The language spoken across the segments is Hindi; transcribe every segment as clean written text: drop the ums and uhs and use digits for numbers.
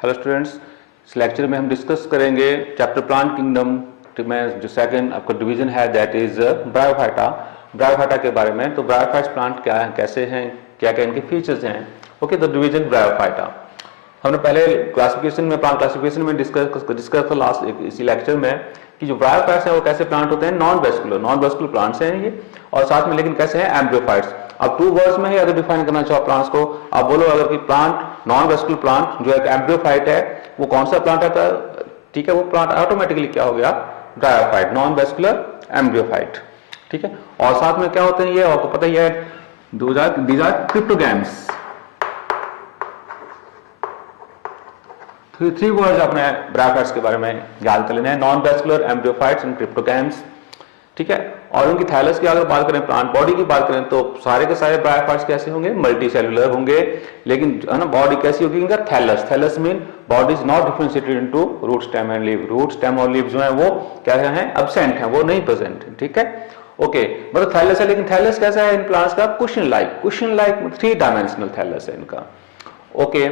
हेलो स्टूडेंट्स, इस लेक्चर में हम डिस्कस करेंगे चैप्टर प्लांट किंगडम में जो सेकंड आपका डिवीजन है दैट इज ब्रायोफाइटा। ब्रायोफाइटा के बारे में, तो ब्रायोफाइट्स प्लांट क्या है, कैसे हैं, क्या क्या इनके फीचर्स हैं। ओके, द डिवीजन ब्रायोफाइटा हमने पहले क्लासिफिकेशन में, प्लांट क्लासिफिकेशन में डिस्कस था लास्ट इसी लेक्चर में कि जो ब्रायोफाइट्स हैं वो कैसे प्लांट होते हैं, नॉन वेस्कुलर प्लांट्स हैं ये, और साथ में लेकिन कैसे हैं, एम्ब्रियोफाइट्स। अब 2 वर्ड्स में ही अगर डिफाइन करना चाहो प्लांट्स को, आप बोलो अगर कि प्लांट नॉन वेस्कुलर प्लांट जो एक एम्ब्रियोफाइट है वो कौन सा प्लांट है, ठीक है, वो प्लांट ऑटोमेटिकली क्या हो गया, ब्रायोफाइट, नॉन वेस्कुलर एम्ब्रियोफाइट। ठीक है, और साथ में क्या होते हैं ये आपको पता ही है, दीज आर क्रिप्टोगैम्स। 3 वर्ड्स अपने ब्रायोफाइट्स के बारे में याद कर लेना है, non vascular, embryophytes and cryptogams. ठीक है, और उनकी थैलस की अगर बात करें, प्लांट बॉडी की बात करें, तो सारे के सारे ब्रायोफाइट्स कैसे होंगे, मल्टी सेलुलर होंगे, लेकिन है ना बॉडी कैसी होगी इनका, thallus. Thallus mean body is not differentiated into root, stem and leave. Root, stem और लीव जो है वो क्या है, एब्सेंट है, वो नहीं प्रेजेंट है। ठीक है, ओके, मतलब थैलस है, लेकिन थैलस कैसा है इन प्लांट्स का, कुशन लाइक 3 डायमेंशनल थैलस है इनका। ओके,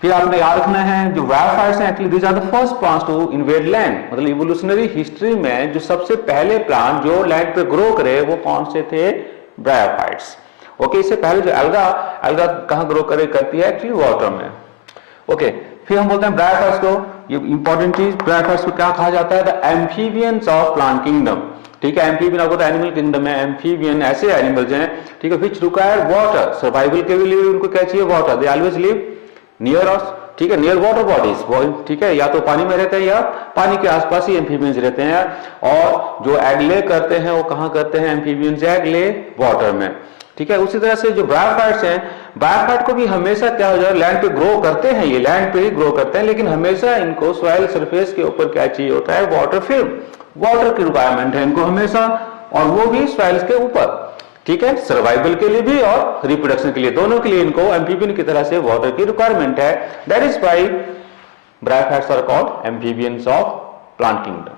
फिर आपने याद रखना है जो ब्रायोफाइट्स हैं, actually these are the first plants to invade land. मतलब इवोल्यूशनरी हिस्ट्री में जो सबसे पहले प्लांट जो लैंड पे ग्रो करे वो कौन से थे, ब्रायोफाइट्स। ओके, इससे पहले जो एल्गा कहां ग्रो करती है, एक्चुअली वाटर में। ओके, फिर हम बोलते हैं ब्रायोफाइट्स को, ये इंपॉर्टेंट चीज, ब्रायोफाइट्स को क्या कहा जाता है, the amphibians of plant kingdom. ठीक है, एम्फीबियन आपको एनिमल किंगडम है, एम्फीबियन ऐसे एनिमल्स हैं, ठीक है, विच रिक्वायर वाटर, सर्वाइवल के लिए उनको क्या चाहिए, water. They always live near us, ठीक है, नियर वाटर बॉडीज, ठीक है, या तो पानी में रहते हैं या पानी के आसपास ही एम्फीबियंस रहते हैं। और जो एग ले करते हैं वो कहां करते हैं, एम्फीबियंस एग ले वाटर में। ठीक है, उसी तरह से जो ब्रायोफाइट्स हैं, ब्रायोफाइट को भी हमेशा क्या हो जाए, लैंड पे ग्रो करते हैं, ये लैंड पे ही ग्रो करते हैं, लेकिन हमेशा इनको सॉइल सरफेस के ऊपर क्या चाहिए होता है, वाटर फिल्म, वाटर की रिक्वायरमेंट है इनको हमेशा, और वो भी सॉइल के ऊपर। ठीक है, सर्वाइवल के लिए भी और रिप्रोडक्शन के लिए, दोनों के लिए इनको एम्फीबियन की तरह से वाटर की रिक्वायरमेंट है। That is why bryophytes are called amphibians of plant kingdom.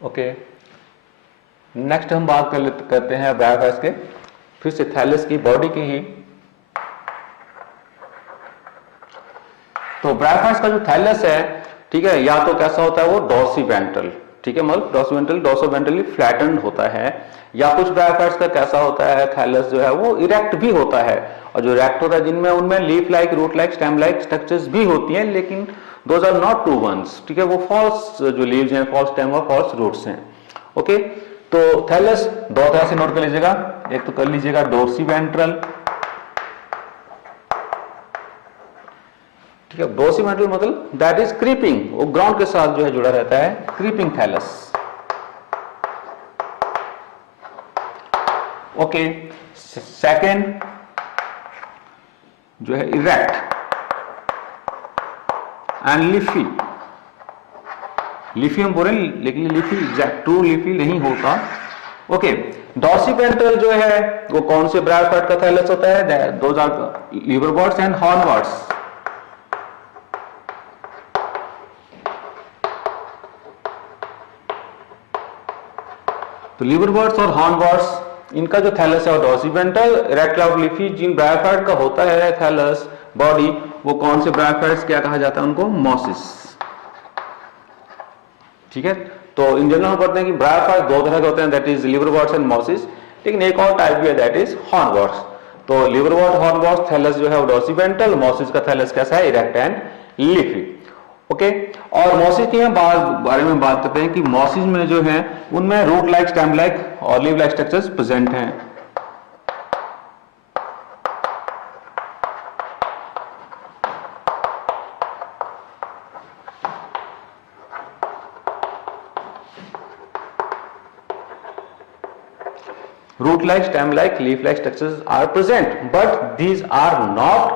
Okay, next हम बात करते हैं ब्रायोफाइट्स के, फिर से थैलस की बॉडी की ही। तो ब्रायोफाइट्स का जो थैलस है, ठीक है, या तो कैसा होता है वो डॉर्सिवेंट्रल, ठीक है, मतलब डॉर्सोवेंट्रली फ्लैटेंड होता है, या कुछ ब्रायोफाइट्स का कैसा होता है, थैलस जो है वो इरेक्ट भी होता है, और जो इरेक्ट होता है जिनमें उनमें leaf like, root like, stem like structures भी होती हैं, लेकिन those are not true ones. ठीक है, वो फॉल्स जो लीव्स हैं, फॉल्स स्टेम और फॉल्स रूट्स हैं। ओके, तो थैलस 2 तरह से नोट कर लीजिएगा, एक तो कर लीजिएगा डोर्सिवेंट्रल, ठीक है, डोर्सिवेंट्रल मतलब दैट इज क्रीपिंग, वो ग्राउंड के साथ जो है जुड़ा रहता है, क्रीपिंग थैलस। ओके, सेकंड जो है इरेक्ट एंड लीफी। लीफी हम बोल रहे हैं, लेकिन लीफी एग्जैक्ट ट्रू लीफी नहीं होता। ओके, डॉर्सिवेंट्रल जो है वो कौन से ब्रायोफाइट का थैलस होता है, दोज आर लिवरवर्ट्स एंड हॉर्नवर्ट्स। तो लिवरवर्ट्स और हॉर्नवर्ट्स, इनका जो थैलस है वो डॉर्सिवेंट्रल, इरेक्ट और लीफी। जिन ब्रायोफाइट का होता है थैलस बॉडी, वो कौन से ब्रायोफाइट्स क्या कहा जाता है उनको, मॉसिस। ठीक है, तो इन जनरल हम पढ़ते हैं कि ब्रायोफाइट 2 तरह के होते हैं, दैट इज लिवरवर्ट्स एंड मॉसिस, लेकिन एक और टाइप भी है दैट इज हॉर्नवर्ट्स। तो लिवरवर्ट, हॉर्नवर्ट्स थैलस जो है वो डॉर्सिवेंट्रल, मॉसिस का थैलस कैसा है, इरेक्ट एंड लीफी। ओके, और मॉसिस की हम बारे में बात करते हैं कि मॉसिस में जो है उनमें रूट लाइक, स्टेम लाइक और लीव लाइक स्ट्रक्चर्स प्रेजेंट हैं। Root like, stem like, leaf like structures are present, but these are not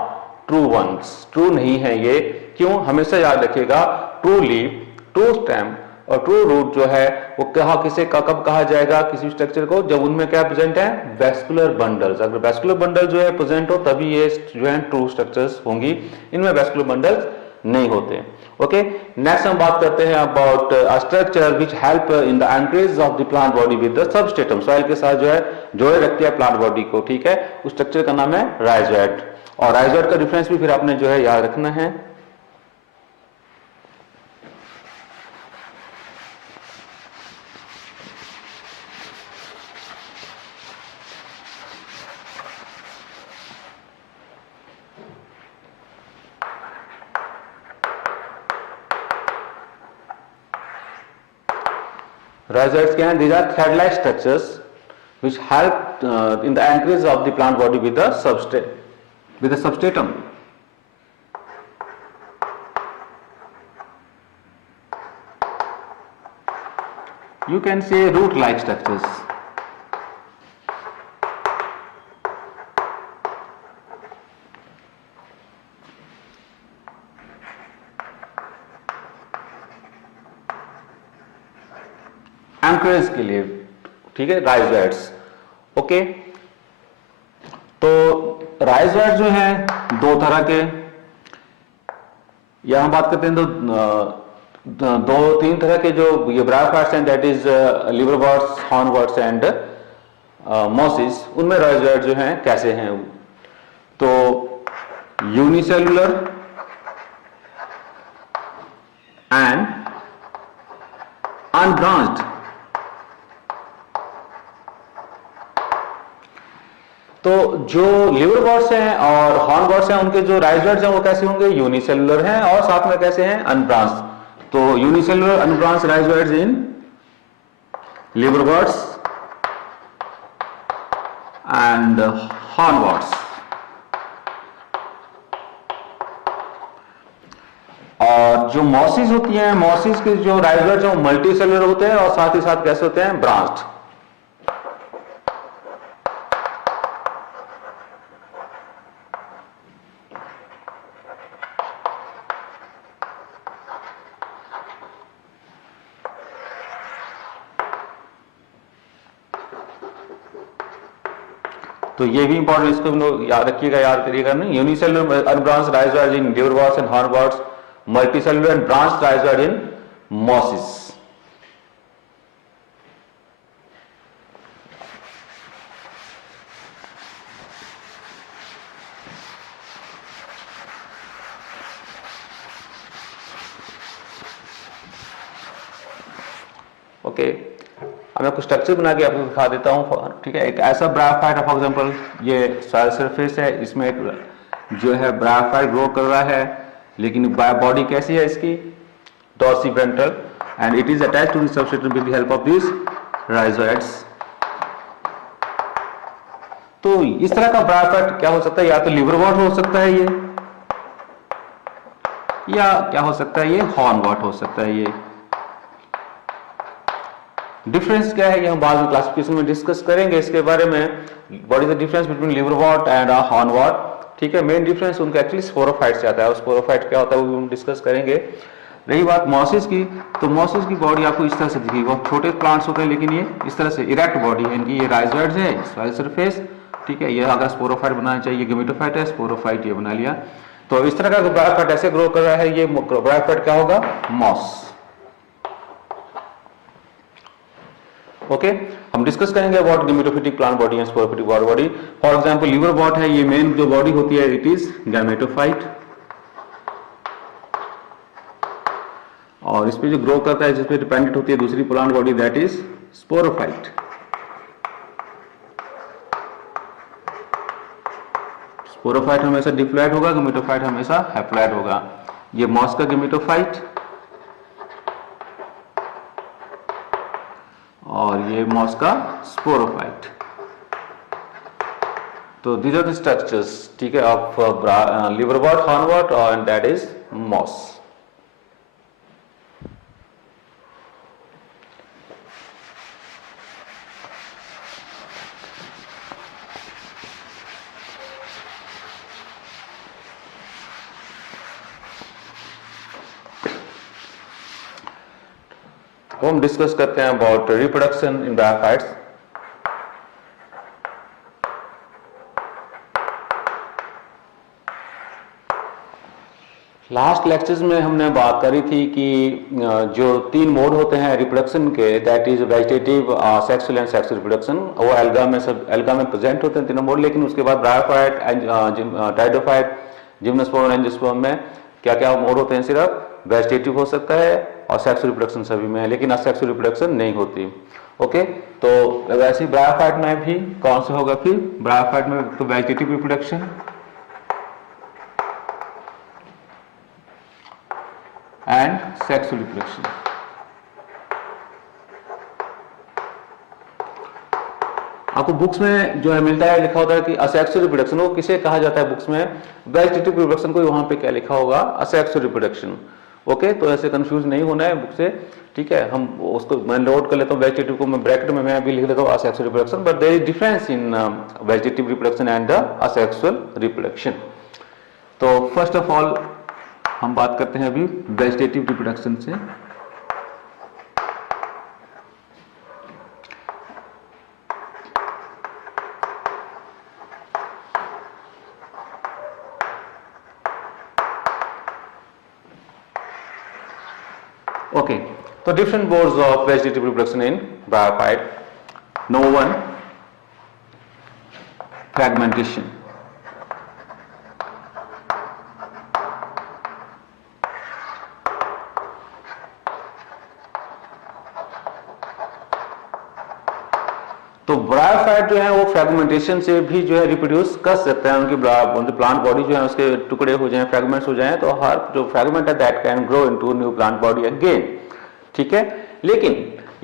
true ones. True नहीं है ये, क्यों, हमेशा याद रखिएगा, true leaf, true stem, और ट्रू रूट जो है वो किसे कब कहा जाएगा किसी स्ट्रक्चर को, जब उनमें क्या प्रेजेंट है, वेस्कुलर बंडल्स। अगर वेस्कुलर बंडल जो है प्रेजेंट हो तभी ये जो है ट्रू स्ट्रक्चर्स होंगी, इनमें वेस्कुलर बंडल्स नहीं होते। ओके, नेक्स्ट हम बात करते हैं about a structure which help in the anchorage of the plant body with the substratum. Soil के साथ जो है जोड़े रखती है प्लांट बॉडी को, ठीक है, उस स्ट्रक्चर का नाम है राइजोइड। और राइजोइड का डिफरेंस भी फिर आपने जो है याद रखना है। Rhizoids क्या हैं? These are thread-like structures which help in the anchorage of the plant body with the substratum. You can say root-like structures. Anchorage के लिए, ठीक है, राइजोइड्स। ओके, तो राइजोइड जो है दो तरह के, यहां बात करते हैं तो दो तीन तरह के जो ये ब्रायोफाइट्स हैं, दैट इज लिवरवर्ट्स, हॉर्नवर्ट्स एंड मॉसिस। उनमें राइजोइड जो हैं कैसे हैं, तो यूनिसेलुलर एंड अनब्रांच्ड। तो जो लिवरवर्ट्स हैं और हॉर्नवर्ट्स हैं उनके जो राइजोइड्स हैं वो कैसे होंगे, यूनिसेलुलर हैं और साथ में कैसे हैं, अनब्रांच्ड। तो unicellular unbranched rhizoids in liverworts and hornworts. और जो मॉसिस होती हैं, मॉसिस के जो राइजोइड्स हैं वो मल्टीसेलुलर होते हैं और साथ ही साथ कैसे होते हैं, ब्रांच्ड। तो ये भी इंपॉर्टेंट, इसको भी याद रखिएगा, याद करिएगा नहीं। Unicellular unbranched rhizoid in liverworts and hornworts, multicellular and branched rhizoid in mosses. Okay, अब मैं कुछ स्ट्रक्चर बना के आपको दिखा देता हूं, ठीक है। एक ऐसा ब्रायोफाइट, फॉर एग्जांपल ये सॉइल सरफेस है, इसमें एक जो है ब्रायोफाइट ग्रो कर रहा है, लेकिन बॉडी कैसी है इसकी, dorsiventral, and it is attached to the substratum with the help of this rhizoids. तो इस तरह का ब्रायोफाइट क्या हो सकता है, या तो लिवरवर्ट हो सकता है ये, या क्या हो सकता है, ये हॉर्नवर्ट हो सकता है। ये डिफरेंस क्या है ये हम बाद में क्लासिफिकेशन में डिस्कस करेंगे इसके बारे में, what is the difference between liverwort and hornwort, ठीक है। मेन डिफरेंस उनका एक्चुअली स्पोरोफाइट से आता है, और स्पोरोफाइट क्या होता है वो हम डिस्कस करेंगे। रही बात मॉसिस की, तो मॉसिस की बॉडी आपको इस तरह से दिखेगी, बहुत छोटे प्लांट्स होते हैं लेकिन ये इस तरह से इरेक्ट बॉडी है इनकी, ये राइजोइड्स है, सॉइल सरफेस, ठीक है। ये अगर स्पोरोफाइट बनाना चाहिए, गेमेटोफाइट है, स्पोरोफाइट ये बना लिया। तो इस तरह का ब्रायोफाइट ऐसे ग्रो कर रहा है, ये ब्रायोफाइट क्या होगा, मॉस। ओके, हम डिस्कस करेंगे about gametophytic plant body and sporophytic body. For example liverwort है, ये मेन जो बॉडी होती है इट इज गैमेटोफाइट, और इस पे जो ग्रो करता है, जिस पे डिपेंडेंट होती है दूसरी plant body, that is sporophyte. Sporophyte हमेशा डिप्लॉइड होगा, गैमेटोफाइट हमेशा हैप्लॉइड होगा। ये मॉस का गैमेटोफाइट और ये मॉस का स्पोरोफाइट। तो दीज आर द स्ट्रक्चर्स, ठीक है, of liverwort, hornwort and that is moss. अब हम डिस्कस करते हैं about reproduction in bryophytes. Last lectures में हमने बात करी थी कि जो 3 मोड होते हैं रिप्रोडक्शन के, that is vegetative, sexual and sex reproduction, वो एल्गा में प्रेजेंट होते हैं तीनों मोड। लेकिन उसके बाद ब्रायोफाइट, टाइडोफाइट, जिम्नोस्पर्म, एंजियोस्पर्म में क्या क्या मोड होते हैं? सिर्फ वेजिटेटिव हो सकता है और सेक्सुअल रिप्रोडक्शन सभी में है, लेकिन असेक्सुअल रिप्रोडक्शन नहीं होती। ओके, तो वैसे ही ब्रायोफाइट में भी कौन से होगा? फिर ब्रायोफाइट में तो vegetative reproduction and sexual reproduction. आपको बुक्स में जो है मिलता है, लिखा होता है कि असेक्सुअल रिप्रोडक्शन, वो किसे कहा जाता है बुक्स में? वेजिटेटिव रिप्रोडक्शन को वहां पे क्या लिखा होगा? Asexual reproduction. ओके, तो ऐसे कंफ्यूज नहीं होना है बुक से, ठीक है? हम उसको मैं नोट कर लेता हूँ, वेजिटेटिव को मैं ब्रैकेट में मैं भी लिख लेता हूँ asexual reproduction, but there is difference in vegetative reproduction and the asexual reproduction. तो फर्स्ट ऑफ ऑल हम बात करते हैं अभी वेजिटेटिव रिप्रोडक्शन से। ओके, तो different modes of vegetative reproduction in bryophyte. Number 1, fragmentation. तो ब्रायोफाइट जो है वो फ्रैगमेंटेशन से भी जो है रिप्रोड्यूस कर सकते हैं। उनकी प्लांट बॉडी जो है उसके टुकड़े हो जाएं, फ्रैगमेंट्स हो जाएं, तो हर जो फ्रैगमेंट है that can grow into new plant body again, ठीक है? लेकिन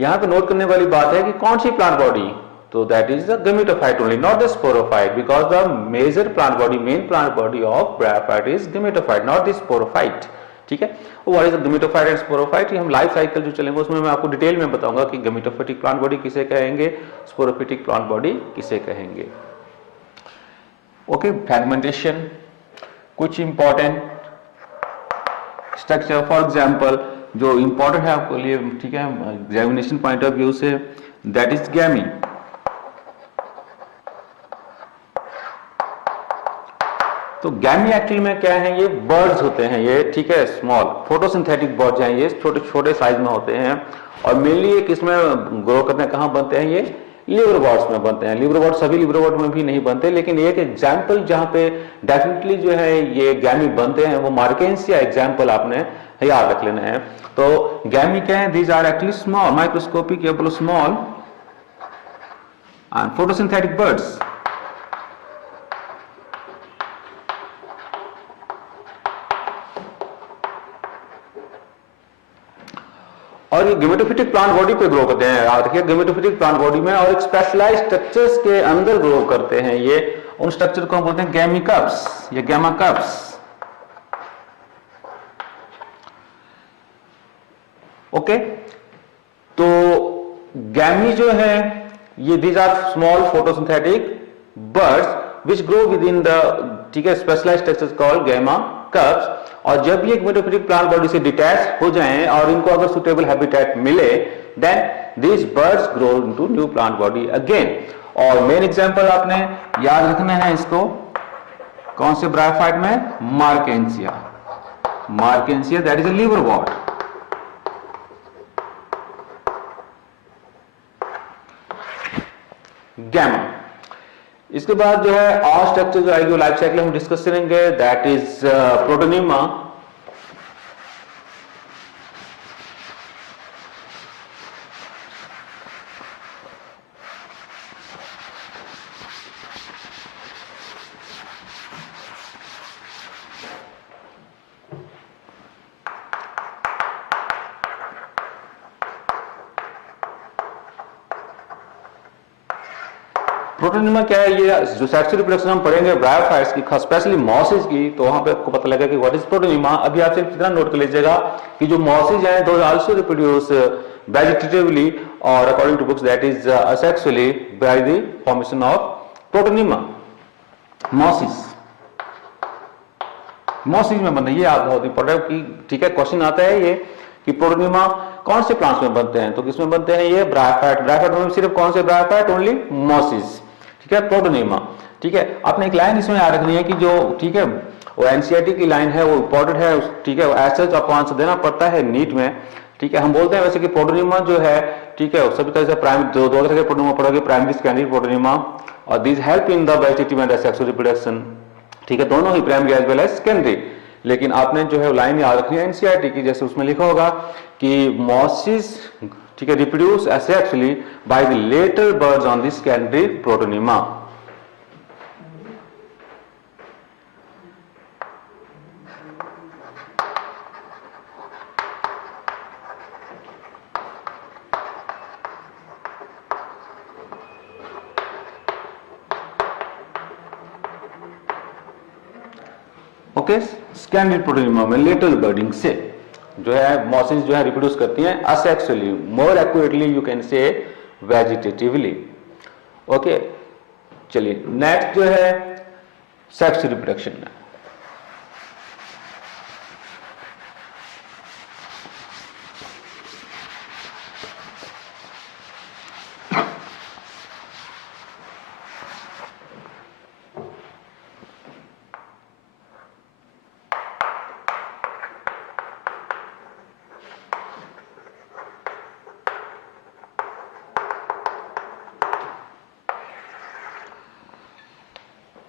यहां पे नोट करने वाली बात है कि कौन सी प्लांट बॉडी? तो that is the gametophyte only, not the sporophyte, because the major plant body, main plant body of bryophyte is gametophyte, not the sporophyte, ठीक है? What is the gametophyte and sporophyte? हम लाइफ साइकिल जो चलेंगे उसमें मैं आपको डिटेल में बताऊंगा कि गैमेटोफाइटिक प्लांट बॉडी किसे कहेंगे, स्पोरोफिटिक प्लांट बॉडी किसे कहेंगे। ओके, फ्रैगमेंटेशन, कुछ इंपॉर्टेंट स्ट्रक्चर, फॉर एग्जांपल जो इंपॉर्टेंट है आपके लिए, ठीक है, एग्जामिनेशन पॉइंट ऑफ व्यू से, दैट इज गैमी। तो गैमी एक्चुअली में क्या है? ये बर्ड्स होते हैं ये, ठीक है, स्मॉल फोटोसिंथेटिक बर्ड्स हैं ये, छोटे छोटे साइज में होते हैं और मेनली ये किसमें ग्रो करते हैं, कहाँ बनते हैं? ये लिवरवर्ट्स में बनते हैं। लिवरवर्ट सभी लिवरवर्ट में भी नहीं बनते, लेकिन एक एग्जाम्पल जहां पे डेफिनेटली जो है ये गैमी बनते हैं वो मार्केंसिया एग्जाम्पल आपने याद रख लेना है। तो गैमी क्या है? These are actually small microscopic small and photosynthetic buds. और ये गैमेटोफिटिक प्लांट बॉडी पे ग्रो करते हैं, याद रखिए, गैमेटोफिटिक प्लांट बॉडी में, और एक स्पेशलाइज्ड स्ट्रक्चर्स के अंदर ग्रो करते हैं ये। उन स्ट्रक्चर को हम बोलते हैं गैमीकप्स या गैमाकप्स। ओके, तो गैमी जो है ये these are small photosynthetic buds which grow within the, ठीक है, स्पेशलाइज्ड स्ट्रक्चर्स कॉल्ड गैमाकप्स। और जब ये गैमेटोफिटिक प्लांट बॉडी से डिटैच हो जाएं और इनको अगर सुटेबल हैबिटेट मिले, then this buds grow into new plant body again. और मेन एग्जांपल आपने याद रखना है इसको, कौन से ब्रायोफाइट में? Marchantia. Marchantia that is a liverwort. Gemma. इसके बाद जो है और स्ट्रक्चर जो आएगी वो लाइफ साइकिल हम डिस्कस करेंगे, दैट इज प्रोटोनिमा। प्रोटोनिमा क्या है? ये जो सेक्सुअल रिप्रोडक्शन हम पढ़ेंगे ब्रायोफाइट्स की, स्पेशली मॉसिस की, तो वहां पे आपको पता लगेगा कि व्हाट इज प्रोटोनिमा। अभी आप सिर्फ इतना नोट कर लीजिएगा कि जो मॉसिस हैं दो आल्सो रिप्रोड्यूस वेजिटेटिवली और according to books that is asexually by the formation of protonema. Mosses में बनता है, ये आप बहुत इंपॉर्टेंट की, ठीक है, क्वेश्चन आता है ये कि प्रोटोनिमा कौन से प्लांट्स में बनते हैं, तो किसमें बनते हैं ये ब्रायोफाइट। ब्रायोफाइट में सिर्फ कौन से ब्रायोफाइट, ओनली मॉसिस, ठीक है, प्रोटोनिमा, ठीक है। आपने एक लाइन इसमें याद रखनी है कि जो, ठीक है, वो एनसीईआरटी की लाइन है, वो इंपॉर्टेंट है, ठीक है, ऐसा आपको आंसर देना पड़ता है नीट में, ठीक है। हम बोलते हैं वैसे कि प्रोटोनिमा जो है, ठीक है, सभी तरह से प्राइमरी दो तरह के प्रोटोनिमा पढ़ोगे, प्राइमरी सेकेंडरी प्रोटोनिमा, और this help in the vegetative and sexual reproduction, ठीक है, दोनों ही primary as well as secondary. लेकिन आपने जो है लाइन याद रखनी है एनसीईआरटी की, जैसे उसमें लिखा होगा कि मॉसिस, ठीक है, reproduce asexually by the lateral buds on the secondary protonema. Okay, secondary protonema में लेटल बर्डिंग से जो है मॉसिस जो है रिप्रोड्यूस करती हैं asexually, more accurately you can say vegetatively. Okay, चलिए नेक्स्ट जो है सेक्स रिप्रोडक्शन में।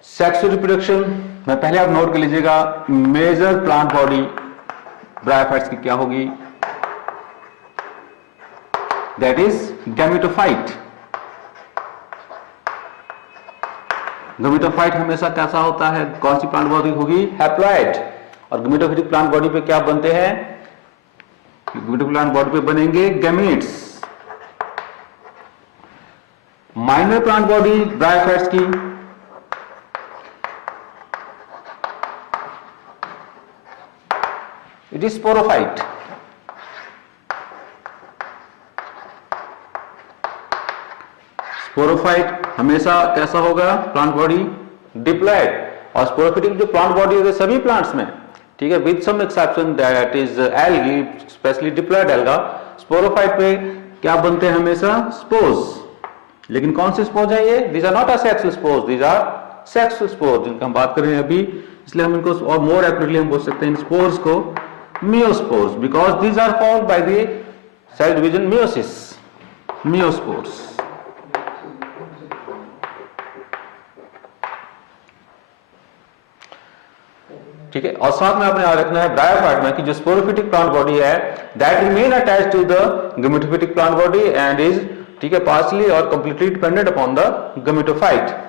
सेक्सुअल रिप्रोडक्शन में पहले आप नोट कर लीजिएगा, मेजर प्लांट बॉडी ब्रायोफाइट्स की क्या होगी, दैट इज गैमेटोफाइट। गैमेटोफाइट हमेशा कैसा होता है, कौन सी प्लांट बॉडी होगी, हैप्लॉइड। और गैमेटोफिटिक प्लांट बॉडी पे क्या बनते हैं, गैमेटोफिटिक प्लांट बॉडी पे बनेंगे gametes. Minor plant body bryophytes की इट इज स्पोरोफाइट। स्पोरोफाइट हमेशा कैसा होगा, प्लांट बॉडी डिप्लॉयड। और स्पोरोफिटिक जो प्लांट बॉडी होगी सभी प्लांट्स में, ठीक है, with some exception that is algae, specially diploid alga. Sporophyte पे क्या बनते हैं हमेशा, स्पोर्स। लेकिन कौन से स्पोर्स है ये, these are not asexual spores, these are sexual spores, जिनका हम बात कर रहे हैं अभी। इसलिए हम इनको और मोर एक्यूरेटली हम बोल सकते हैं इन स्पोर्स को meiospores, because these are formed by the cell division meiosis, meiospores. ठीक है, और साथ में आपने याद रखना है ब्रायोफाइट में कि जो स्पोरोफिटिक प्लांट बॉडी है that remain attached to the gametophytic plant body and is, ठीक है, पार्शली और completely dependent upon the gametophyte.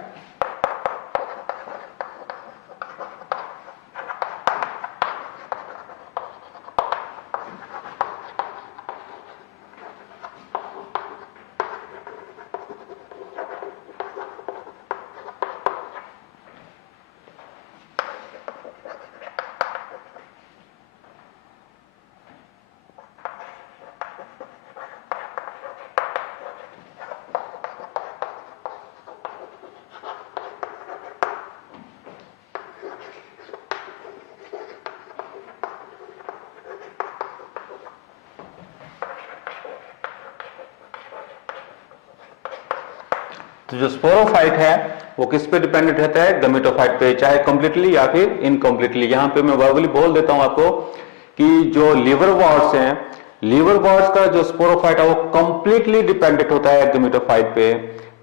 तो जो स्पोरोफाइट है वो किस पे डिपेंडेंट रहता है, गैमेटोफाइट पे, चाहे कंप्लीटली या फिर इनकम्प्लीटली। यहां पे मैं वर्बली बोल देता हूं आपको कि जो लिवरवॉर्ट्स हैं, लिवरवॉर्ट्स का जो स्पोरोफाइट है वो कंप्लीटली डिपेंडेंट होता है गैमेटोफाइट पे,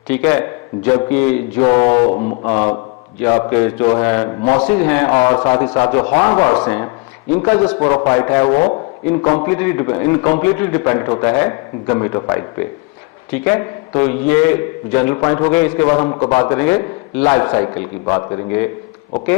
ठीक है। जबकि जो आपके जो है मॉसिस हैं और साथ ही साथ जो हॉर्नवॉर्ट्स हैं, इनका जो स्पोरोफाइट है वो इनकम्प्लीटली डिपेंडेंट होता है गैमेटोफाइट पे, ठीक है। तो ये जनरल पॉइंट हो गए। इसके बाद हम बात करेंगे लाइफ साइकिल की बात करेंगे, ओके।